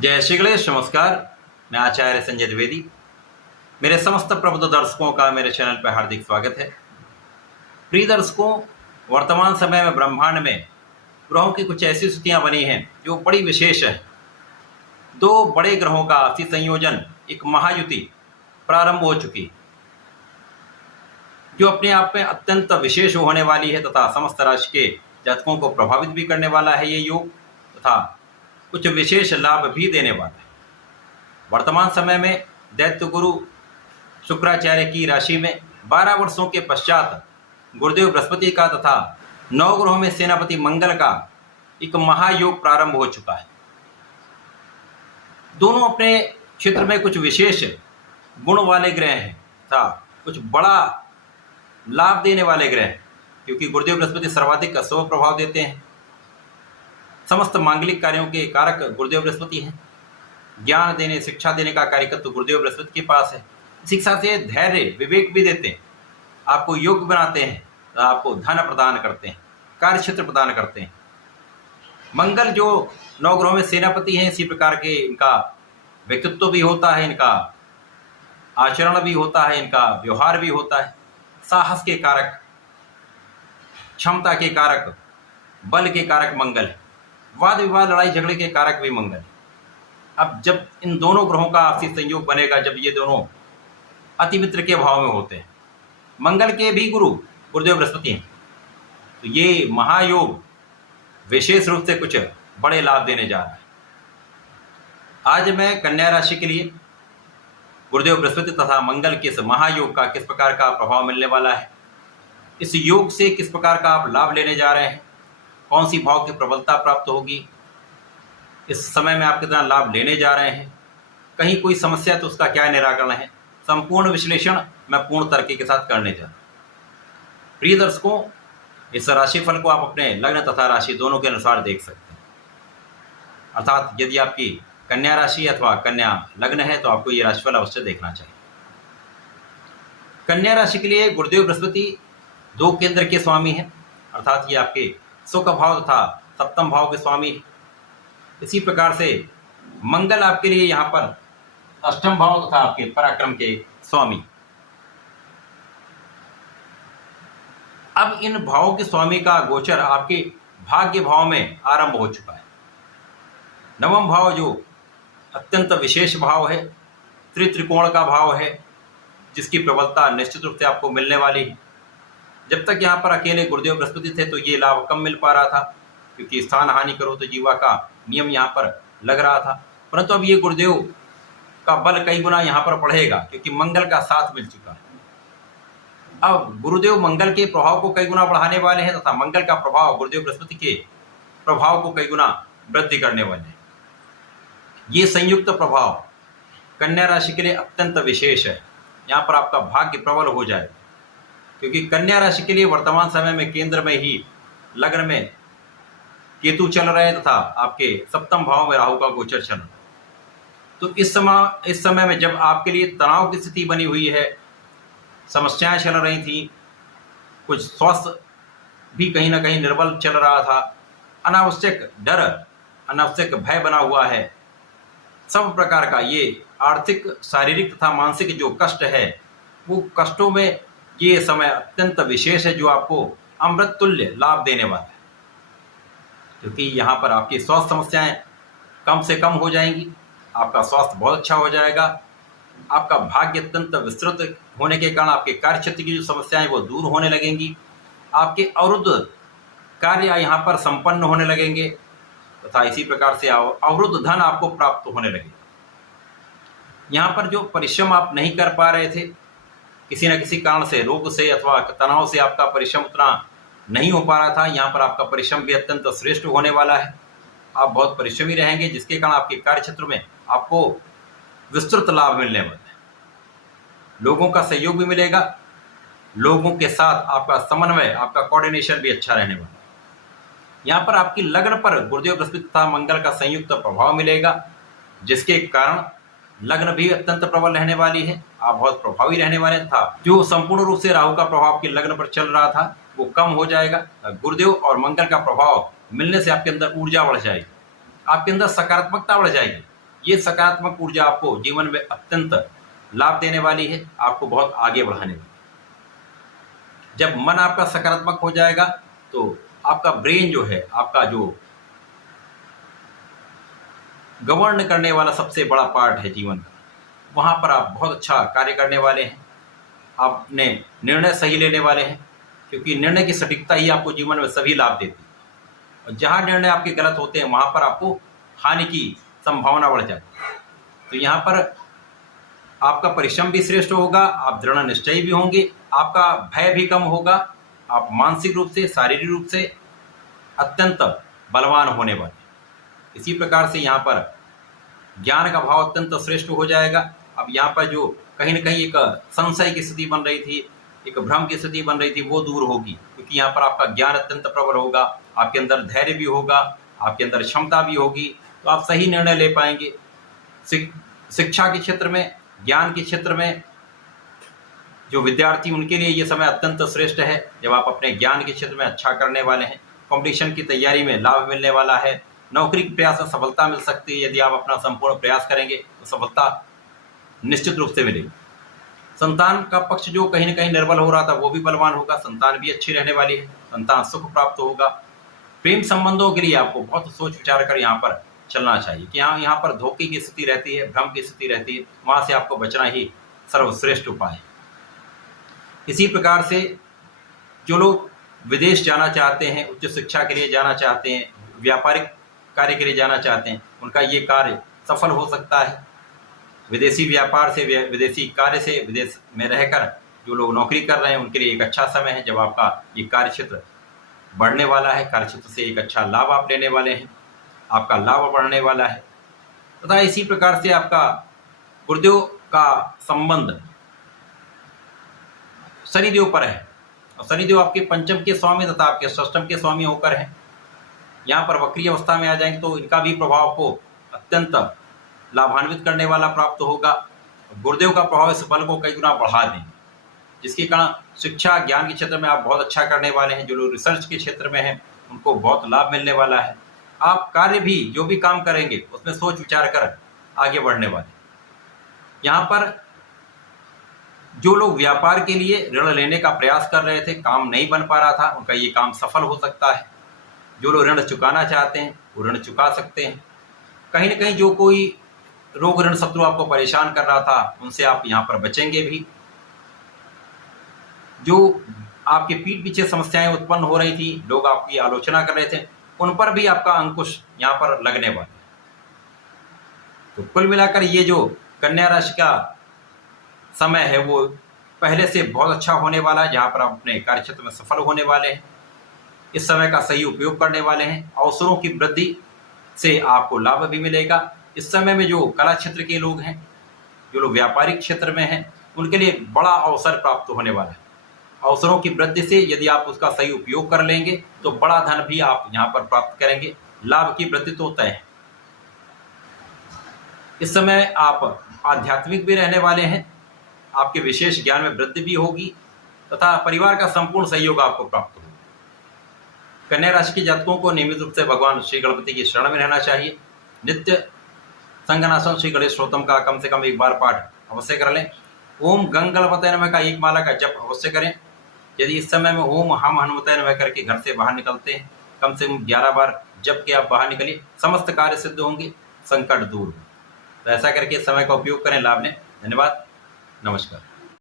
जय श्री गणेश। नमस्कार, मैं आचार्य संजय द्विवेदी। मेरे समस्त प्रबुद्ध दर्शकों का मेरे चैनल पर हार्दिक स्वागत है। प्रिय दर्शकों, वर्तमान समय में ब्रह्मांड में ग्रहों की कुछ ऐसी स्थितियां बनी हैं जो बड़ी विशेष है। दो बड़े ग्रहों का आपसी संयोजन, एक महायुति प्रारंभ हो चुकी, जो अपने आप में अत्यंत विशेष होने वाली है तथा समस्त राशि के जातकों को प्रभावित भी करने वाला है ये योग, तथा कुछ विशेष लाभ भी देने वाला है। वर्तमान समय में दैत्य गुरु शुक्राचार्य की राशि में 12 वर्षों के पश्चात गुरुदेव बृहस्पति का तथा 9 ग्रहों में सेनापति मंगल का एक महायोग प्रारंभ हो चुका है। दोनों अपने क्षेत्र में कुछ विशेष गुण वाले ग्रह हैं तथा कुछ बड़ा लाभ देने वाले ग्रह हैं, क्योंकि गुरुदेव बृहस्पति सर्वाधिक शुभ प्रभाव देते हैं। समस्त मांगलिक कार्यों के कारक गुरुदेव बृहस्पति हैं। ज्ञान देने, शिक्षा देने का कार्यकर्ता तो गुरुदेव बृहस्पति के पास है। शिक्षा से धैर्य, विवेक भी देते हैं, आपको योग्य बनाते हैं, आपको धन प्रदान करते हैं, कार्य क्षेत्र प्रदान करते हैं। मंगल जो 9 ग्रहों में सेनापति हैं, इसी प्रकार के इनका व्यक्तित्व भी होता है, इनका आचरण भी होता है, इनका व्यवहार भी होता है। साहस के कारक, क्षमता के कारक, बल के कारक मंगल है। वाद विवाद, लड़ाई झगड़े के कारक भी मंगल है। अब जब इन दोनों ग्रहों का आपसी संयोग बनेगा, जब ये दोनों अति मित्र के भाव में होते हैं, मंगल के भी गुरु गुरुदेव बृहस्पति हैं, तो ये महायोग विशेष रूप से कुछ बड़े लाभ देने जा रहा है। आज मैं कन्या राशि के लिए गुरुदेव बृहस्पति तथा मंगल के इस महायोग का किस प्रकार का प्रभाव मिलने वाला है, इस योग से किस प्रकार का आप लाभ लेने जा रहे हैं, कौन सी भाव की प्रबलता प्राप्त होगी, इस समय में आप कितना लाभ लेने जा रहे हैं, कहीं कोई समस्या तो उसका क्या निराकरण है, संपूर्ण विश्लेषण मैं पूर्ण तर्क के साथ करने जा रहा हूं। प्रिय दर्शकों, इस राशिफल को आप अपने लग्न तथा राशि दोनों के अनुसार देख सकते हैं। अर्थात यदि आपकी कन्या राशि अथवा कन्या लग्न है तो आपको ये राशिफल अवश्य देखना चाहिए। कन्या राशि के लिए गुरुदेव बृहस्पति 2 केंद्र के स्वामी हैं, अर्थात ये आपके सुख भाव तथा सप्तम भाव के स्वामी। इसी प्रकार से मंगल आपके लिए यहाँ पर अष्टम भाव तथा आपके पराक्रम के स्वामी। अब इन भावों के स्वामी का गोचर आपके भाग्य भाव में आरंभ हो चुका है। नवम भाव जो अत्यंत विशेष भाव है, त्रिकोण का भाव है, जिसकी प्रबलता निश्चित रूप से आपको मिलने वाली है। जब तक यहाँ पर अकेले गुरुदेव बृहस्पति थे तो ये लाभ कम मिल पा रहा था, क्योंकि स्थान हानि करो तो जीवा का नियम यहाँ पर लग रहा था। परंतु अब ये गुरुदेव का बल कई गुना यहाँ पर बढ़ेगा, क्योंकि मंगल का साथ मिल चुका है। अब गुरुदेव मंगल के प्रभाव को कई गुना बढ़ाने वाले हैं तथा मंगल का प्रभाव गुरुदेव बृहस्पति के प्रभाव को कई गुना वृद्धि करने वाले हैं। ये संयुक्त प्रभाव कन्या राशि के लिए अत्यंत विशेष है। यहाँ पर आपका भाग्य प्रबल हो जाएगा, क्योंकि कन्या राशि के लिए वर्तमान समय में केंद्र में ही लग्न में केतु चल रहे हैं तथा आपके सप्तम भाव में राहु का गोचर चल रहा है। तो इस समय में जब आपके लिए तनाव की स्थिति बनी हुई है, समस्याएं चल रही थी, कुछ स्वास्थ्य भी कहीं ना कहीं निर्बल चल रहा था, अनावश्यक डर, अनावश्यक भय बना हुआ है, सब प्रकार का ये आर्थिक, शारीरिक तथा मानसिक जो कष्ट है, वो कष्टों में ये समय अत्यंत विशेष है, जो आपको अमृत तुल्य लाभ देने वाला है। क्योंकि यहाँ पर आपकी स्वास्थ्य समस्याएं कम से कम हो जाएंगी, आपका स्वास्थ्य बहुत अच्छा हो जाएगा, आपका भाग्य अत्यंत विस्तृत होने के कारण आपके कार्य क्षेत्र की जो समस्याएं वो दूर होने लगेंगी, आपके अवरुद्ध कार्य यहाँ पर संपन्न होने लगेंगे तथा इसी प्रकार से अवरुद्ध धन आपको प्राप्त होने लगेगा। यहाँ पर जो परिश्रम आप नहीं कर पा रहे थे, किसी न किसी कारण से, रोग से अथवा तनाव से आपका परिश्रम उतना नहीं हो पा रहा था, यहाँ पर आपका परिश्रम भी अत्यंत श्रेष्ठ होने वाला है। आप बहुत परिश्रमी रहेंगे, जिसके कारण आपके कार्य क्षेत्र में आपको विस्तृत लाभ मिलने वाला है। लोगों का सहयोग भी मिलेगा, लोगों के साथ आपका समन्वय, आपका कोऑर्डिनेशन भी अच्छा रहने वाला है। यहाँ पर आपकी लग्न पर गुरुदेव बृहस्पति तथा मंगल का संयुक्त प्रभाव मिलेगा, जिसके कारण लग्न भी अत्यंत प्रबल रहने वाली है। आप बहुत प्रभावी रहने वाले था। जो संपूर्ण रूप से राहु का प्रभाव के लग्न पर चल रहा था वो कम हो जाएगा। गुरुदेव और मंगल का प्रभाव मिलने से आपके अंदर ऊर्जा बढ़ जाएगी, आपके अंदर सकारात्मकता बढ़ जाएगी, ये सकारात्मक ऊर्जा आपको जीवन में अत्यंत लाभ देने वाली है, आपको बहुत आगे बढ़ाने वाली है। जब मन आपका सकारात्मक हो जाएगा तो आपका ब्रेन जो है, आपका जो गवर्न करने वाला सबसे बड़ा पार्ट है जीवन का, वहाँ पर आप बहुत अच्छा कार्य करने वाले हैं। आप अपने निर्णय सही लेने वाले हैं, क्योंकि निर्णय की सटीकता ही आपको जीवन में सभी लाभ देती है। और जहाँ निर्णय आपके गलत होते हैं वहाँ पर आपको हानि की संभावना बढ़ जाती है। तो यहाँ पर आपका परिश्रम भी श्रेष्ठ होगा, आप दृढ़ निश्चयी भी होंगे, आपका भय भी कम होगा, आप मानसिक रूप से, शारीरिक रूप से अत्यंत बलवान होने वाले। इसी प्रकार से यहाँ पर ज्ञान का भाव अत्यंत श्रेष्ठ हो जाएगा। अब यहाँ पर जो कहीं न कहीं एक संशय की स्थिति बन रही थी, एक भ्रम की स्थिति बन रही थी, वो दूर होगी, क्योंकि यहाँ पर आपका ज्ञान अत्यंत प्रबल होगा, आपके अंदर धैर्य भी होगा, आपके अंदर क्षमता भी होगी, तो आप सही निर्णय ले पाएंगे। शिक्षा के क्षेत्र में, ज्ञान के क्षेत्र में जो विद्यार्थी, उनके लिए ये समय अत्यंत श्रेष्ठ है, जब आप अपने ज्ञान के क्षेत्र में अच्छा करने वाले हैं। कॉम्पिटिशन की तैयारी में लाभ मिलने वाला है, नौकरी के प्रयास में सफलता मिल सकती है। यदि आप अपना संपूर्ण प्रयास करेंगे तो सफलता निश्चित रूप से मिलेगी। संतान का पक्ष जो कहीं न कहीं निर्बल हो रहा था वो भी बलवान होगा, संतान भी अच्छी रहने वाली है, संतान सुख प्राप्त होगा। प्रेम संबंधों के लिए आपको बहुत सोच विचार कर यहाँ पर चलना चाहिए कि यहाँ पर धोखे की स्थिति रहती है, भ्रम की स्थिति रहती है, वहाँ से आपको बचना ही सर्वश्रेष्ठ उपाय है। इसी प्रकार से जो लोग विदेश जाना चाहते हैं, उच्च शिक्षा के लिए जाना चाहते हैं, व्यापारिक कार्य के लिए जाना चाहते हैं, उनका ये कार्य सफल हो सकता है। विदेशी व्यापार से, विदेशी कार्य से, विदेश में रहकर जो लोग नौकरी कर रहे हैं उनके लिए एक अच्छा समय है, जब आपका ये कार्य क्षेत्र बढ़ने वाला है, कार्य क्षेत्र से एक अच्छा लाभ आप लेने वाले हैं, आपका लाभ बढ़ने वाला है। तथा इसी प्रकार से आपका गुरुदेव का संबंध शनिदेव पर है, और शनिदेव आपके पंचम के स्वामी तथा आपके षष्ठम के स्वामी होकर हैं। यहाँ पर वक्री अवस्था में आ जाएंगे तो इनका भी प्रभाव को अत्यंत लाभान्वित करने वाला प्राप्त होगा। गुरुदेव का प्रभाव इस बल को कई गुना बढ़ा दें, जिसके कारण शिक्षा ज्ञान के क्षेत्र में आप बहुत अच्छा करने वाले हैं। जो लोग रिसर्च के क्षेत्र में हैं उनको बहुत लाभ मिलने वाला है। आप कार्य भी, जो भी काम करेंगे उसमें सोच विचार कर आगे बढ़ने वाले। यहाँ पर जो लोग व्यापार के लिए ऋण लेने का प्रयास कर रहे थे, काम नहीं बन पा रहा था, उनका ये काम सफल हो सकता है। जो लोग ऋण चुकाना चाहते हैं वो ऋण चुका सकते हैं। कहीं न कहीं जो कोई रोग ऋण शत्रु आपको परेशान कर रहा था उनसे आप यहाँ पर बचेंगे भी। जो आपके पीठ पीछे समस्याएं उत्पन्न हो रही थी, लोग आपकी आलोचना कर रहे थे, उन पर भी आपका अंकुश यहाँ पर लगने वाला है। तो कुल मिलाकर ये जो कन्या राशि का समय है वो पहले से बहुत अच्छा होने वाला है, जहाँ पर आप अपने कार्य क्षेत्र में सफल होने वाले हैं। इस समय का सही उपयोग करने वाले हैं। अवसरों की वृद्धि से आपको लाभ भी मिलेगा। इस समय में जो कला क्षेत्र के लोग हैं, जो लोग व्यापारिक क्षेत्र में हैं, उनके लिए बड़ा अवसर प्राप्त होने वाला है। अवसरों की वृद्धि से यदि आप उसका सही उपयोग कर लेंगे तो बड़ा धन भी आप यहाँ पर प्राप्त करेंगे। लाभ की वृद्धि तो तय है। इस समय आप आध्यात्मिक भी रहने वाले हैं, आपके विशेष ज्ञान में वृद्धि भी होगी तथा परिवार का संपूर्ण सहयोग आपको प्राप्त होगा। कन्या राशि के जातकों को नियमित रूप से भगवान श्री गणपति की शरण में रहना चाहिए। नित्य संगनासन श्री गणेश स्तोत्रम का कम से कम एक बार पाठ अवश्य कर लें। ओम गंग गणपतये नमः का एक माला का जप अवश्य करें। यदि इस समय में ओम हम हनुमते नमः करके घर से बाहर निकलते हैं, कम से कम 11 बार जप के आप बाहर निकलिए, समस्त कार्य सिद्ध होंगे, संकट दूर होंगे। तो ऐसा करके समय का उपयोग करें, लाभ लें। धन्यवाद, नमस्कार।